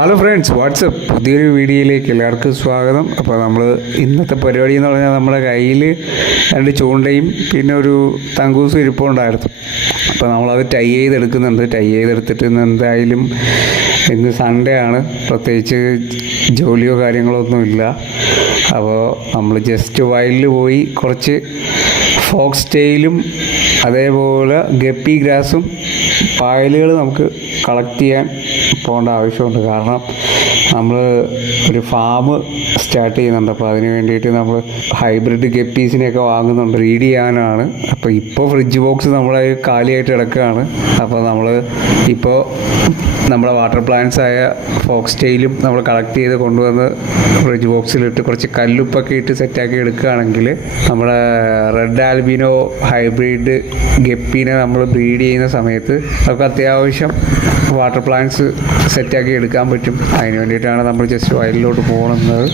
Hello friends, WhatsApp പുതിയൊരു വീഡിയോയിലേക്ക് എല്ലാവർക്കും സ്വാഗതം. അപ്പോൾ നമ്മൾ ഇന്നത്തെ പരിപാടി എന്ന് പറഞ്ഞാൽ നമ്മുടെ കയ്യിൽ 2 ചൂണ്ടയും പിന്നെ ഒരു തങ്കൂസും ഇരിപ്പുണ്ടായിരുന്നു. അപ്പോൾ നമ്മളത് ടൈ ചെയ്തെടുക്കുന്നുണ്ട്. ടൈ ചെയ്തെടുത്തിട്ട് ഇന്ന് എന്തായാലും ഇന്ന് സൺഡേ ആണ്, പ്രത്യേകിച്ച് ജോലിയോ കാര്യങ്ങളോ ഒന്നുമില്ല. അപ്പോൾ നമ്മൾ ജസ്റ്റ് വയലിൽ പോയി കുറച്ച് ഫോക്സ് ടെയിലും അതേപോലെ ഗപ്പി ഗ്രാസും പായലുകൾ നമുക്ക് കളക്ട് ചെയ്യാൻ പോകേണ്ട ആവശ്യമുണ്ട്. കാരണം നമ്മൾ ഒരു ഫാം സ്റ്റാർട്ട് ചെയ്യുന്നുണ്ട്. അപ്പോൾ അതിന് വേണ്ടിയിട്ട് നമ്മൾ ഹൈബ്രിഡ് ഗപ്പീസിനെയൊക്കെ വാങ്ങുന്നുണ്ട്, റീഡ് ചെയ്യാനാണ്. അപ്പോൾ ഇപ്പോൾ ഫ്രിഡ്ജ് ബോക്സ് നമ്മളെ കാലിയായിട്ട് കിടക്കുകയാണ്. അപ്പോൾ നമ്മൾ ഇപ്പോൾ നമ്മുടെ വാട്ടർ പ്ലാന്റ്സ് ആയ ഫോക്സ് ടെയിലും നമ്മൾ കളക്ട് ചെയ്ത് കൊണ്ടുവന്ന് ഫ്രിഡ്ജ് ബോക്സിലിട്ട് കുറച്ച് കല്ലുപ്പൊക്കെ ഇട്ട് സെറ്റാക്കി എടുക്കുകയാണെങ്കിൽ നമ്മുടെ റെഡ് ആൽബിനോ ഹൈബ്രിഡ് ഗപ്പീനെ നമ്മൾ ബ്രീഡ് ചെയ്യുന്ന സമയത്ത് നമുക്ക് അത്യാവശ്യം വാട്ടർ പ്ലാന്റ്സ് സെറ്റാക്കി എടുക്കാൻ പറ്റും. അതിന് വേണ്ടിയിട്ടാണ് നമ്മൾ ജസ്റ്റ് വയലിലോട്ട് പോകുന്നത്.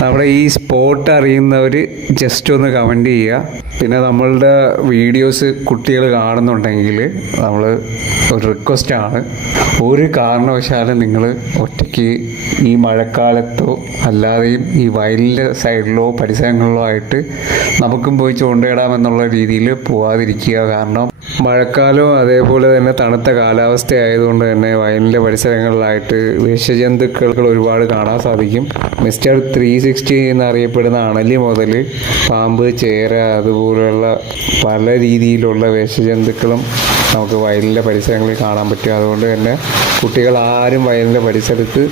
നമ്മുടെ ഈ സ്പോട്ട് അറിയുന്നവർ ജസ്റ്റ് ഒന്ന് കമൻറ്റ് ചെയ്യുക. പിന്നെ നമ്മളുടെ വീഡിയോസ് കുട്ടികൾ കാണുന്നുണ്ടെങ്കിൽ നമ്മൾ ഒരു റിക്വസ്റ്റാണ്, ഒരു കാരണവശാലും നിങ്ങൾ ഒറ്റയ്ക്ക് ഈ മഴക്കാലത്തോ അല്ലാതെയും ഈ വയലിൻ്റെ സൈഡിലോ പരിസരങ്ങളിലോ ആയിട്ട് നമുക്കും പോയി ചൂണ്ടയിടാമെന്നുള്ള രീതിയിൽ പോവാതിരിക്കുക. കാരണം മഴക്കാലവും അതേപോലെ തന്നെ തണുത്ത കാലാവസ്ഥ ആയതുകൊണ്ട് തന്നെ വയലിൻ്റെ പരിസരങ്ങളിലായിട്ട് വിഷജന്തുക്കൾ ഒരുപാട് കാണാൻ സാധിക്കും. മിസ്റ്റർ 360 എന്നറിയപ്പെടുന്ന അണലി മുതൽ പാമ്പ്, ചേര, അതുപോലുള്ള പല രീതിയിലുള്ള വിഷജന്തുക്കളും നമുക്ക് വയലിൻ്റെ പരിസരങ്ങളിൽ കാണാൻ പറ്റും. അതുകൊണ്ട് തന്നെ കുട്ടികൾ ആരും വയലിൻ്റെ പരിസരത്ത്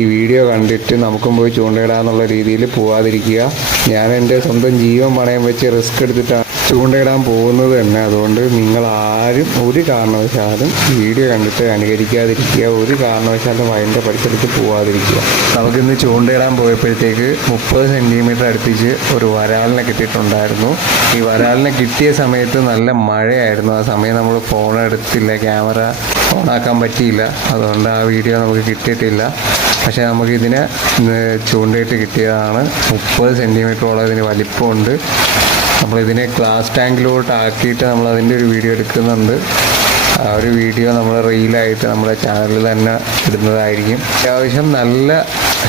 ഈ വീഡിയോ കണ്ടിട്ട് നമുക്കും പോയി ചൂണ്ടയിടാന്നുള്ള രീതിയിൽ പോവാതിരിക്കുക. ഞാൻ എൻ്റെ സ്വന്തം ജീവൻ പണയം വെച്ച് റിസ്ക് എടുത്തിട്ടാണ് ചൂണ്ടയിടാൻ പോകുന്നത് തന്നെ. അതുകൊണ്ട് നിങ്ങളാരും ഒരു കാരണവശാലും വീഡിയോ കണ്ടിട്ട് അനുകരിക്കാതിരിക്കുക, ഒരു കാരണവശാലും വയലിൻ്റെ പരിസരത്ത് പോവാതിരിക്കുക. നമുക്കിന്ന് ചൂണ്ടയിടാൻ പോയപ്പോഴത്തേക്ക് 30 സെൻറ്റിമീറ്റർ അടുപ്പിച്ച് ഒരു വരാലിനെ കിട്ടിയിട്ടുണ്ടായിരുന്നു. ഈ വരാലിനെ കിട്ടിയ സമയത്ത് നല്ല മഴയായിരുന്നു. ആ സമയം നമ്മൾ ഫോൺ എടുത്തില്ല, ക്യാമറ ഓണാക്കാൻ പറ്റിയില്ല. അതുകൊണ്ട് ആ വീഡിയോ നമുക്ക് കിട്ടിയിട്ടില്ല. പക്ഷേ നമുക്കിതിനെ ചൂണ്ടയിട്ട് കിട്ടിയതാണ്. 30 സെൻറ്റിമീറ്ററോളം ഇതിന് വലിപ്പമുണ്ട്. നമ്മളിതിനെ ഗ്ലാസ് ടാങ്കിലോട്ട് ആക്കിയിട്ട് നമ്മൾ അതിൻ്റെ ഒരു വീഡിയോ എടുക്കുന്നുണ്ട്. ആ ഒരു വീഡിയോ നമ്മൾ റീലായിട്ട് നമ്മുടെ ചാനലിൽ തന്നെ ഇടുന്നതായിരിക്കും. അത്യാവശ്യം നല്ല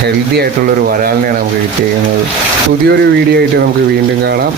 ഹെൽത്തി ആയിട്ടുള്ളൊരു വരാലിനെയാണ് നമുക്ക് കിട്ടിയിരിക്കുന്നത്. പുതിയൊരു വീഡിയോ ആയിട്ട് നമുക്ക് വീണ്ടും കാണാം.